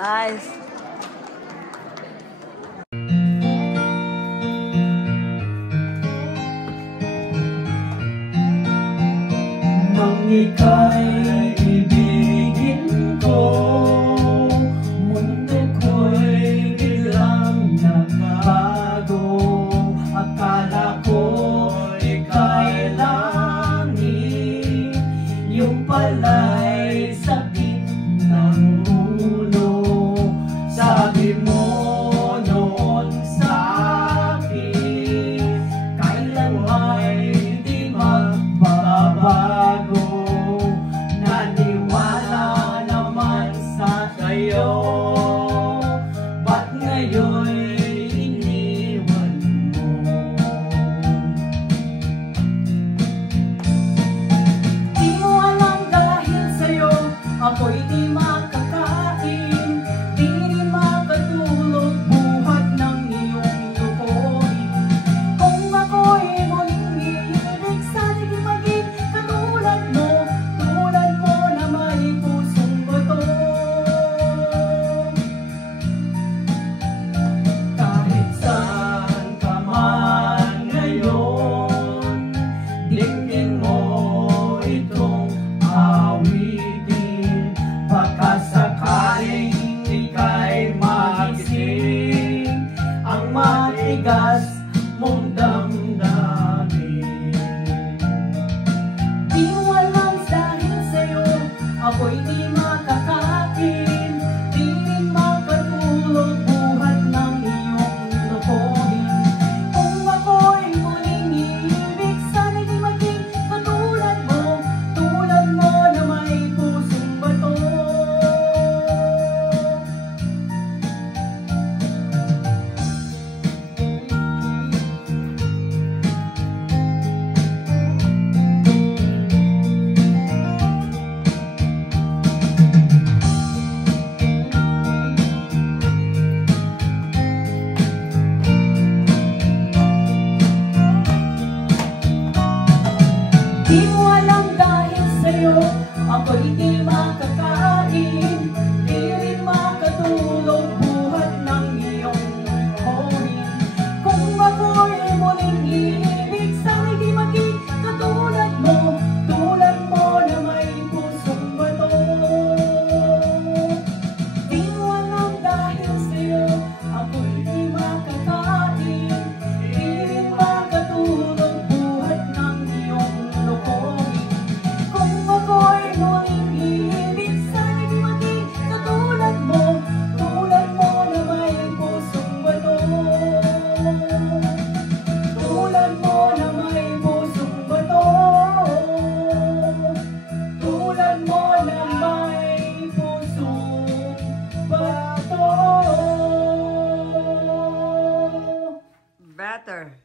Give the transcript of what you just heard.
Nice. Nang ika'y ibigin ko, mundo ko'y biglang nagbago. Akala ko ika'y langit, yung pala'y sakit ng ulo. Sabi mo noon sa akin, kailan ay di magbabago. Naniwala naman sa sa'yo, ba't ngayon iniwan mo? Di mo alam dahil sa'yo ako'y di makakain, di rin makatulog buhat ng iyong lukoy. Kung ako'y muling iibig, sana'y di maging katulad mo, tulad mo na may pusong buto. Kahit saan ka man ngayon, digdin mo itong awitin. Baka sakaling ika'y magising ang matigas mong damdamin. Di mo alam dahil sa'yo ako'y di makakain, di rin makatulog buhat ng iyong lokohin. Kung ako'y muling iibig, sana'y di maging katulad mo, tulad mo na may pusong bato. Di mo alam dahil sa'yo ako'y di makakain, di rin makatulog buhat ng iyong lokohin. Kung ako'y muling iibig, sana'y di maging katulad mo, tulad mo na may pusong bato. Di mo alam dahil sa'yo ako'y di makakain, di rin makatulog buhat ng iyong lokohin. Kung ako'y muling iibig, sana'y di maging katulad mo, tulad mo na may pusong bato. Tulad mo na may pusong bato, tulad mo na may pusong bato. Better.